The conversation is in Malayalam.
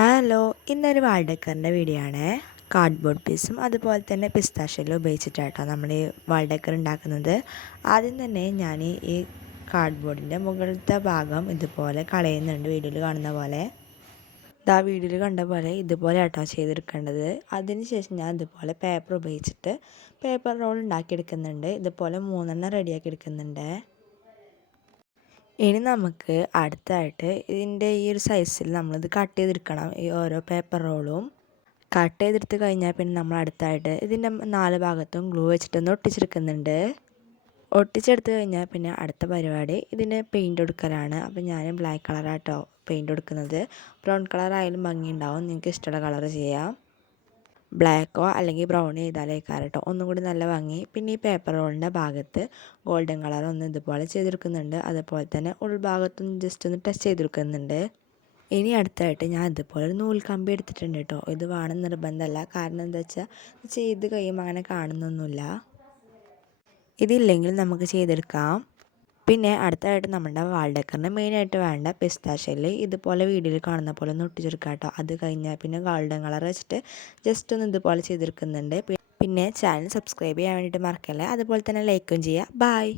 ഹലോ, ഇന്നൊരു വാൾ ഡെക്കറിൻ്റെ വീഡിയോ ആണ്. കാർഡ്ബോർഡ് പീസും അതുപോലെ തന്നെ പിസ്താഷ്യലും ഉപയോഗിച്ചിട്ടാട്ടോ നമ്മൾ ഈ വാൾ ഡെക്കർ ഉണ്ടാക്കുന്നത്. ആദ്യം തന്നെ ഞാൻ ഈ കാർഡ്ബോർഡിൻ്റെ മുകളിലത്തെ ഭാഗം ഇതുപോലെ കളയുന്നുണ്ട്. വീഡിയോയിൽ കാണുന്ന പോലെ വീഡിയോയിൽ കണ്ട പോലെ ഇതുപോലെ ആട്ടോ ചെയ്തെടുക്കേണ്ടത്. അതിനുശേഷം ഞാൻ ഇതുപോലെ പേപ്പർ ഉപയോഗിച്ചിട്ട് പേപ്പർ റോൾ ഉണ്ടാക്കിയെടുക്കുന്നുണ്ട്. ഇതുപോലെ 3 റെഡിയാക്കി എടുക്കുന്നുണ്ട്. ഇനി നമുക്ക് അടുത്തായിട്ട് ഇതിൻ്റെ ഈ ഒരു സൈസിൽ നമ്മളിത് കട്ട് ചെയ്തെടുക്കണം. ഈ ഓരോ പേപ്പർ റോളും കട്ട് ചെയ്തെടുത്ത് കഴിഞ്ഞാൽ പിന്നെ നമ്മൾ അടുത്തായിട്ട് ഇതിൻ്റെ 4 ഭാഗത്തും ഗ്ലൂ വെച്ചിട്ടൊന്ന് ഒട്ടിച്ചെടുക്കുന്നുണ്ട്. ഒട്ടിച്ചെടുത്ത് കഴിഞ്ഞാൽ പിന്നെ അടുത്ത പരിപാടി ഇതിന് പെയിൻറ്റ് കൊടുക്കലാണ്. അപ്പോൾ ഞാൻ ബ്ലാക്ക് കളറാട്ടോ പെയിൻറ്റ് കൊടുക്കുന്നത്. ബ്രൗൺ കളറായാലും ഭംഗിയുണ്ടാവും, നിങ്ങൾക്ക് ഇഷ്ടമുള്ള കളർ ചെയ്യാം. ബ്ലാക്കോ അല്ലെങ്കിൽ ബ്രൗൺ ചെയ്താലേക്കാരം കേട്ടോ ഒന്നും കൂടി നല്ല ഭംഗി. പിന്നെ ഈ പേപ്പർ റോളിൻ്റെ ഭാഗത്ത് ഗോൾഡൻ കളർ ഒന്ന് ഇതുപോലെ ചെയ്തെടുക്കുന്നുണ്ട്. അതുപോലെ തന്നെ ഉൾഭാഗത്തൊന്ന് ജസ്റ്റ് ഒന്ന് ടച്ച് ചെയ്തെടുക്കുന്നുണ്ട്. ഇനി അടുത്തായിട്ട് ഞാൻ ഇതുപോലെ ഒരു നൂൽക്കമ്പി എടുത്തിട്ടുണ്ട് കേട്ടോ. ഇത് വേണം നിർബന്ധമല്ല, കാരണം എന്താ വെച്ചാൽ ചെയ്ത് കഴിയുമ്പോൾ അങ്ങനെ കാണുന്നൊന്നുമില്ല. ഇതില്ലെങ്കിൽ നമുക്ക് ചെയ്തെടുക്കാം. പിന്നെ അടുത്തായിട്ട് നമ്മുടെ വാൾ ഡെക്കറിന് മെയിനായിട്ട് വേണ്ട പിസ്താഷ്യല് ഇതുപോലെ വീഡിയോയിൽ കാണുന്ന പോലെ ഒന്ന് ഒട്ടിച്ചെടുക്കാം കേട്ടോ. അത് കഴിഞ്ഞാൽ പിന്നെ ഗോൾഡൻ കളർ വെച്ചിട്ട് ജസ്റ്റ് ഒന്ന് ഇതുപോലെ ചെയ്തെടുക്കുന്നുണ്ട്. പിന്നെ ചാനൽ സബ്സ്ക്രൈബ് ചെയ്യാൻ വേണ്ടിയിട്ട് മറക്കല്ലേ. അതുപോലെ തന്നെ ലൈക്കും ചെയ്യുക. ബൈ.